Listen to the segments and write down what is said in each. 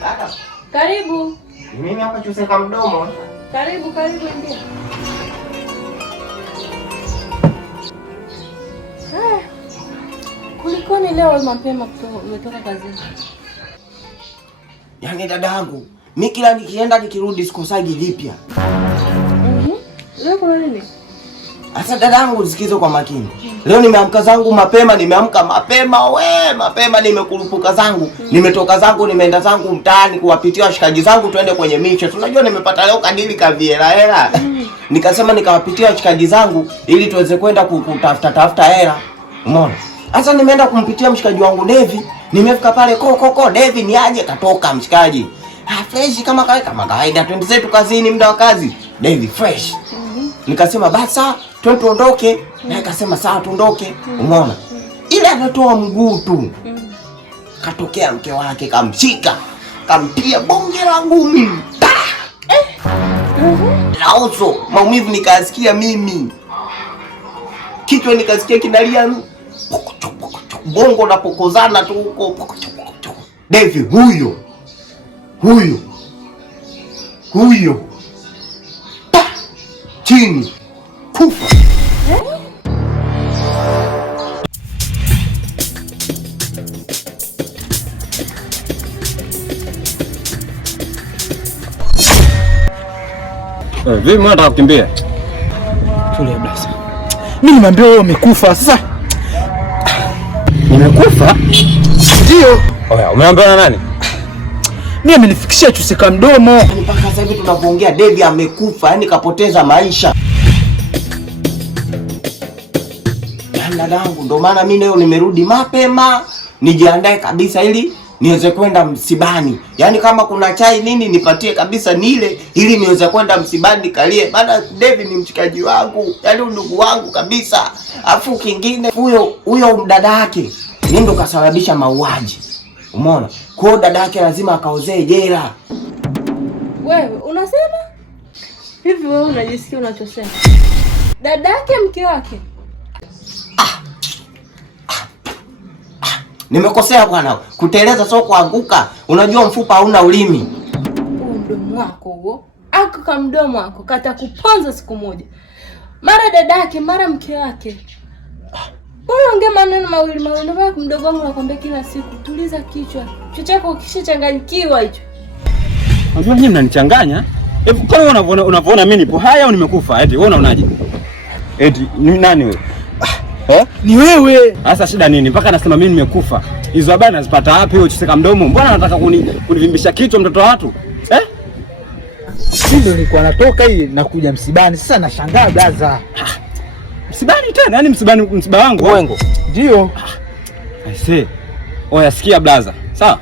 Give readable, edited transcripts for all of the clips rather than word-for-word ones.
Kaka. Karibu. Mimi hapa chuseka mdomo. Karibu ingia. Kulikoni leo mapema umetoka kazini? Yaani dadangu, mimi kila nikienda nikirudi sikosagi jipya. Leo kuna nini? Asa dadangu, sikizo kwa makini. Leo nimeamka zangu mapema, mapema nimekurupuka zangu. Nimetoka zangu, nimeenda zangu mtaani kuwapitia washikaji zangu twende kwenye miche. Tunajua nimepata leo kadili hela. Nikasema nikawapitia washikaji zangu ili tuweze kwenda kutafuta hela. Umeona? Asa nimeenda kumpitia mshikaji wangu Devi. Nimefika pale Devi ni aje, katoka mshikaji. Fresh kama kawaida, twende zetu kazini, muda wa kazi. Devi fresh. Nikasema basa tuondoke. Naye akasema sawa tuondoke. Umeona? Ile anatoa mguu tu. Katokea mke wake kamshika. Kampia bonge la ngumi. Laoso, maumivu nikasikia mimi. Kichwa nikasikia kinalia. Bongo napokozana tu huko. Devi huyo. Chini. Kufa. Vipi mwana kukimbia? Tulia basi. Mimi nimeambia wewe umekufa sasa. Nimekufa? Ndio. Oya, umeambiwa na nani? Mimi amenifikishia chuseka mdomo. Mpaka sasa hivi tunapoongea Devi amekufa, yani kapoteza maisha. Dadangu, ndio maana mimi leo nimerudi mapema, nijiandae kabisa ili niweze kwenda msibani. Yaani kama kuna chai nini nipatie kabisa nile ili niweze kwenda msibani nikalie. Maana Devi ni mshikaji wangu, yaani ndugu wangu kabisa. Afu kingine huyo dada yake ndio kasababisha mauaji. Umeona? Kwa hiyo dada yake lazima akaozee jela. Wewe unasema? Hivi wewe unajisikia unachosema? Dada yake mke wake? Nimekosea bwana. Kuteleza sio kuanguka. Unajua mfupa hauna ulimi. Mdomo wako huo. Aka mdomo wako katakuponza siku moja. Mara dada yake, mara mke wake. Wewe ongea maneno mawili. Ndio mdogo wangu nakwambia kila siku tuliza kichwa. Kichwa chako kishachanganyikiwa hicho. Unajua nyinyi mnanichanganya. Hebu kama unavyoona mimi nipo haya au nimekufa? Eti wewe unaonaje? Eti ni nani wewe? Ni wewe. Sasa shida nini? Mpaka nasema mimi nimekufa. Hizo habari nazipata wapi wewe chuseka mdomo? Mbona unataka kunivimbisha kichwa mtoto wa watu? Ndio nilikuwa natoka hii na kuja msibani. Sasa nashangaa blaza. Msibani tena? Yaani msiba wangu wengo. Ndio. I say. Oya sikia blaza. Sawa?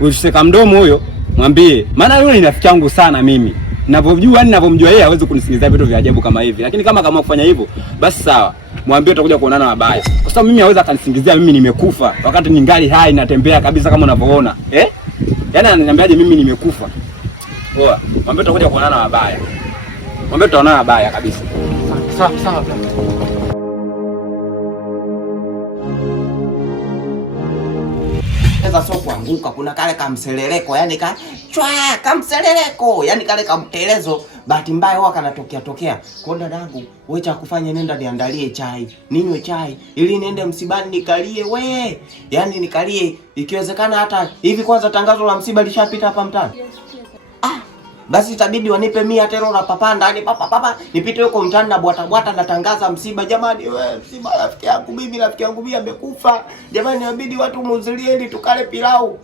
Wewe chuseka mdomo huyo, mwambie. Maana yule ni rafiki yangu sana mimi. Ninavyomjua yeye hawezi kunisikiliza vitu vya ajabu kama hivi. Lakini kama kufanya hivyo, basi sawa. Mwambie utakuja kuonana mabaya. Kwa sababu mimi hawezi akanisingizia mimi nimekufa wakati ningali hai natembea kabisa kama unavyoona. Yaani ananiambiaje mimi nimekufa? Poa. Mwambie utakuja kuonana mabaya. Mwambie tutaonana mabaya kabisa. Sawa. Sasa sio kuanguka, kuna kale kamseleleko, yani kamseleleko, yani kale kamtelezo, bahati mbaya huwa kanatokea. Kwa dadangu, wewe cha kufanya nenda niandalie chai. Ninywe chai ili niende msibani nikalie we. Yani nikalie ikiwezekana hata hivi kwanza tangazo la msiba lishapita hapa mtaani. Basi itabidi wanipe 100 tero la papanda, yani papa nipite huko mtaani na bwata natangaza msiba. Jamani wewe, msiba rafiki yangu bibi amekufa. Jamani inabidi watu muhudhurie ili tukale pilau.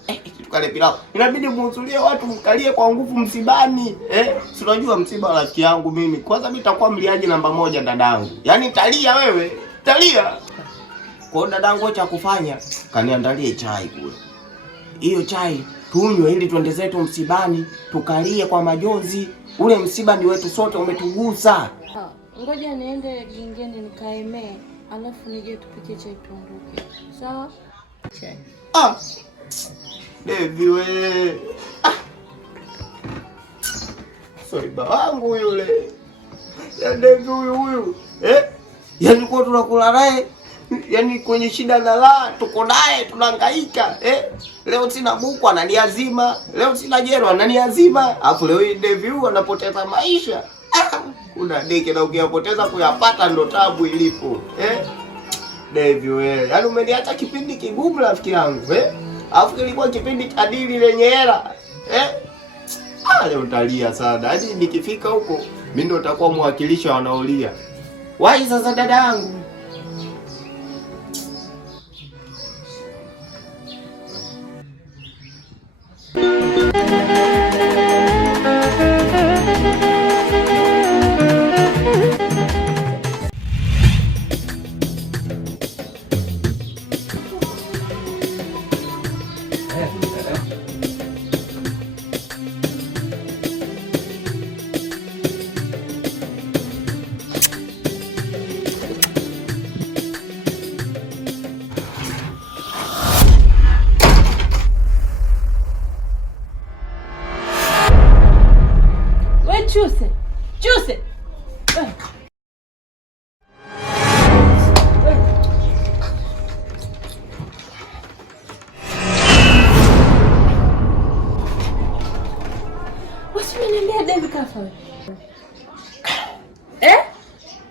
Tukale pilau. Inabidi muhudhurie watu mkalie kwa nguvu msibani. Si unajua msiba wa rafiki yangu mimi. Kwanza mimi nitakuwa mliaji namba 1 dadangu. Yaani talia wewe, talia. Kwa dadangu cha kufanya, kaniandalie chai kule. Hiyo chai tunywe ili tuende zetu msibani, tukalie kwa majonzi. Ule msiba ni wetu sote, umetugusa. Ngoja niende gingeni nikaemee, alafu nije tupike chai tuondoke. Sawa? Chai. Devi we. Soiba wangu yule. Ya Devi huyu. Yaani kwa tunakula naye Yaani kwenye shida na la tuko naye tunahangaika. Leo sina buku ananiazima, leo sina jero ananiazima. Alafu leo hii Devi huyu anapoteza maisha. Kuna deke na ukiyapoteza kuyapata ndo tabu ilipo. Devi wewe, yaani umeniacha kipindi kigumu rafiki yangu. Alafu kilikuwa kipindi kadiri lenye hela. Leo utalia sana. Hadi nikifika huko mimi ndo nitakuwa mwakilishi wa wanaolia. Wai sasa dada yangu. Chuse. Usiniambia Devi kafa.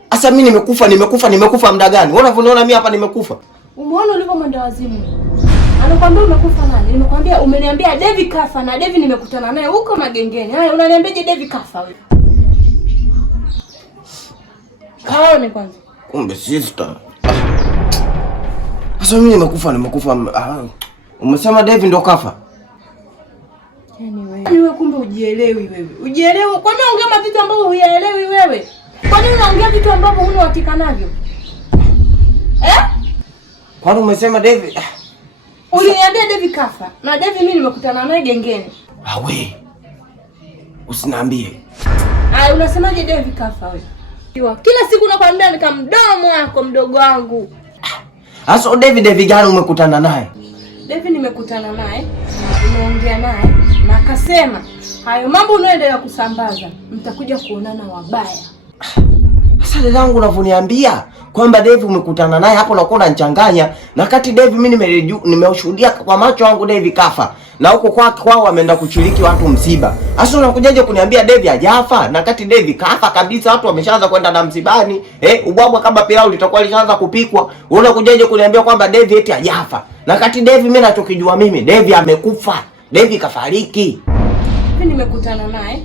Asa mimi nimekufa muda gani? Wewe unavyoona mimi hapa nimekufa. Umeona ulivyo mwenda wazimu. Anakuambia umekufa nani? Nimekwambia umeniambia Devi kafa na Devi nimekutana naye huko Magengeni. Haya unaniambiaje Devi kafa wewe? Kaone kwanza. Kumbe sister. Sasa mimi nimekufa. Umesema Devi ndo kafa? Yaani wewe kumbe ujielewi wewe. Ujielewi. Kwa nini unaongea vitu ambavyo huyaelewi wewe? Kwa nini unaongea vitu ambavyo huna uhakika navyo? Kwani umesema Devi? Uliniambia Devi kafa. Na Devi mimi nimekutana naye gengeni. Awe. Usiniambie. Unasemaje Devi kafa wewe? Kila siku nakwambia nikamdomo wako mdogo wangu. Sasa Devi gani umekutana naye? Devi nimekutana naye, nimeongea naye na akasema hayo mambo unaendelea kusambaza mtakuja kuonana wabaya. Sasa dadangu unavyoniambia kwamba Devi umekutana naye hapo na kuona nchanganya na kati Devi mimi nimeshuhudia kwa macho yangu Devi kafa na huko kwao wameenda kushiriki watu msiba. Sasa unakujaje kuniambia Devi hajafa na kati Devi kafa kabisa, watu wameshaanza kwenda na msibani, ubwabwa kama pilau litakuwa lishaanza kupikwa. Unakujaje kuniambia kwamba Devi eti hajafa na kati Devi mimi nachokijua mimi Devi amekufa, Devi kafariki. Mimi nimekutana naye,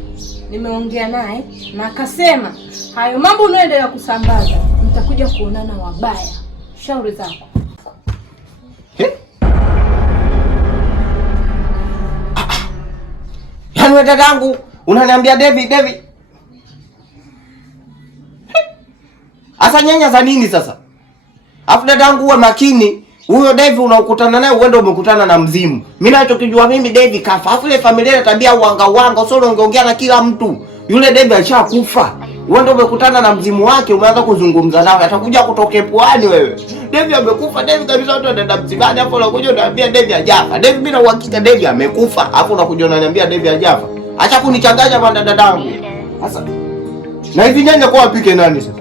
nimeongea naye na akasema hayo mambo unaendelea kusambaza mtakuja kuonana wabaya. Shauri zako. Yaani wewe dadangu unaniambia Devi. Asa nyanya za nini sasa? Afu dadangu uwe makini. Huyo Devi unaokutana naye uende umekutana na mzimu. Mimi nachokijua mimi Devi kafa. Afu ile familia ina tabia uanga usoro ungeongea na kila mtu. Yule Devi alishakufa. Uende umekutana na mzimu wake umeanza kuzungumza naye. Atakuja kutoke puani wewe. Devi amekufa, Devi kabisa watu wanaenda msibani hapo unakuja unaniambia Devi hajafa. Devi mimi na uhakika Devi amekufa. Hapo unakuja unaniambia Devi hajafa. Acha kunichanganya bwana dadangu. Sasa na hivi nyanya kwa apike nani sasa?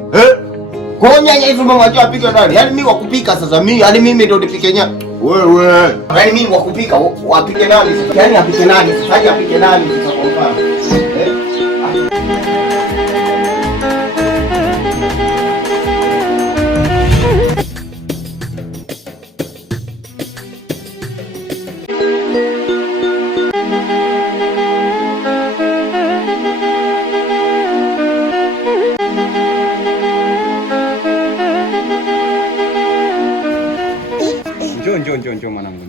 Kwa nyanya hizo mama acha apike nani? Yaani mimi wakupika sasa mimi ndio nipike nyanya. Wewe. Yaani mimi wakupika wapike nani sasa? Yaani apike nani sasa? Yaani apike nani sasa kwa mfano? Njoo mwanangu.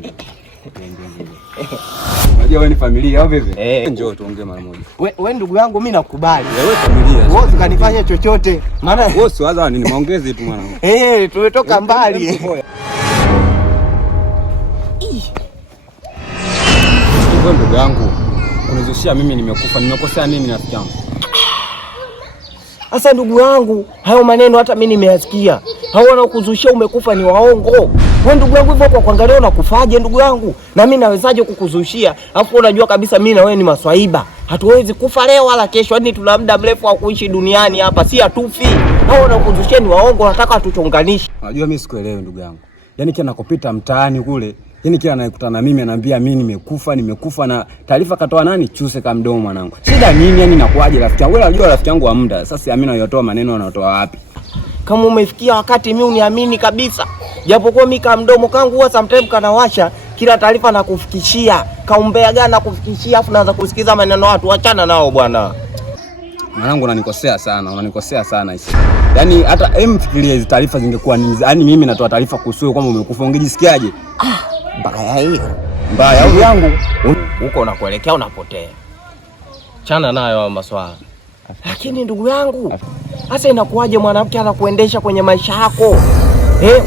Unajua wewe ni familia au vipi? Njoo tuongee mara moja. Wewe ndugu yangu mimi nakubali. Wewe familia. Wewe ukanifanya chochote. Maana wewe siwaza nini maongezi tu mwanangu. Tumetoka mbali. Hivyo ndugu yangu, unizushia mimi nimekufa. Nimekosea nini rafiki yangu? Sasa ndugu yangu, hayo maneno hata mimi nimeyasikia. Hao wanaokuzushia umekufa ni waongo. Wewe ndugu yangu hivyo kwa kuangalia unakufaje ndugu yangu? Na mimi nawezaje kukuzushia? Alafu unajua kabisa mimi na wewe ni maswaiba. Hatuwezi kufa leo wala kesho, yaani tuna muda mrefu wa kuishi duniani hapa, si atufi. Hao na kuzusheni waongo, wanataka atuchonganishe. Unajua mimi sikuelewi ndugu yangu. Yaani kila nakopita mtaani kule, yaani kila anayekutana na mimi ananiambia mimi nimekufa na taarifa katoa nani? Chuse kama mdomo mwanangu. Shida nini yani inakuaje rafiki yangu? Wewe unajua rafiki yangu wa muda. Sasa Amina yotoa maneno anatoa wapi? Kama umefikia wakati mimi uniamini kabisa. Japokuwa mimi kama mdomo kangu huwa sometimes kanawasha, kila taarifa nakufikishia. Kaumbea gani nakufikishia afu naanza kusikiza maneno watu, achana nao bwana. Mwanangu unanikosea sana hizi. Yaani hata mfikirie hizo taarifa zingekuwa ni yaani mimi natoa taarifa kuhusu kwamba umekufa ungejisikiaje? Mbaya hiyo. Mbaya au yangu huko unakuelekea unapotea. Chana nayo maswala. Lakini ndugu yangu, sasa inakuwaje mwanamke anakuendesha kwenye maisha yako?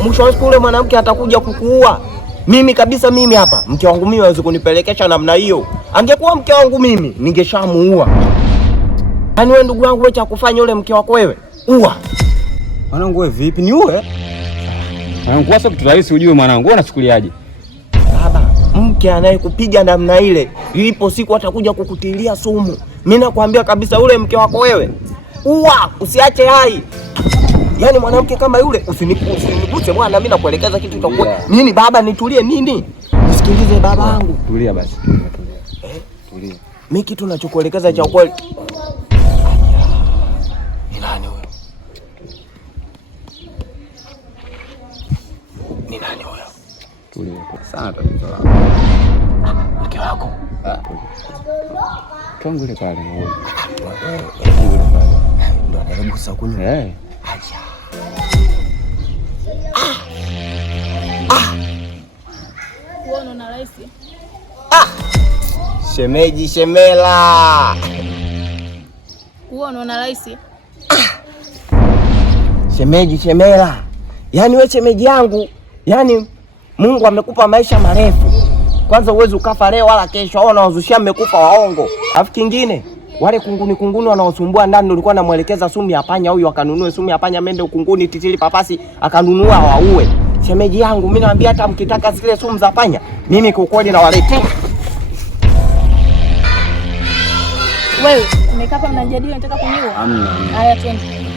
Mwisho wa siku ule mwanamke atakuja kukuua. Mimi kabisa mimi hapa, mke wangu mimi hawezi kunipelekesha namna hiyo. Angekuwa mke wangu mimi, ningeshamuua. Yaani wewe ndugu yangu, wewe cha kufanya ule mke wako wewe, ua. Mwanangu wewe vipi ni uwe? Mwanangu wasa kitu rahisi ujue mwanangu, wewe unachukuliaje? Baba, mke anayekupiga namna ile, ipo siku atakuja kukutilia sumu. Mimi nakwambia kabisa ule mke wako wewe, ua, usiache hai. Yaani mwanamke kama yule usiniguse bwana, mimi nakuelekeza kitu cha kweli. Nini baba, nitulie nini? Usikilize baba yangu. Tulia basi. Tulia. Mimi kitu ninachokuelekeza cha kweli. Ni nani huyo? Ni nani huyo? Tulia. Sana tatizo lako. Mke wako. Kangu ile pale na wewe. Ndio anagusa kuni. Acha. Uone na rais. Shemeji Shemela. Uone na rais. Shemeji Shemela. Yaani wewe shemeji yangu, yaani Mungu amekupa maisha marefu. Kwanza uwezi ukafa leo wala kesho, au unawazushia mmekufa waongo. Alafu kingine, wale kunguni wanaosumbua ndani ulikuwa namuelekeza sumu ya panya huyu akanunue sumu ya panya mende ukunguni titili papasi akanunua waue. Shemeji yangu mimi naambia hata mkitaka zile sumu za panya, mimi kwa kweli na walete. Wewe, umekaa hapa mnajadili nataka kuniua? Hamna. Haya twende.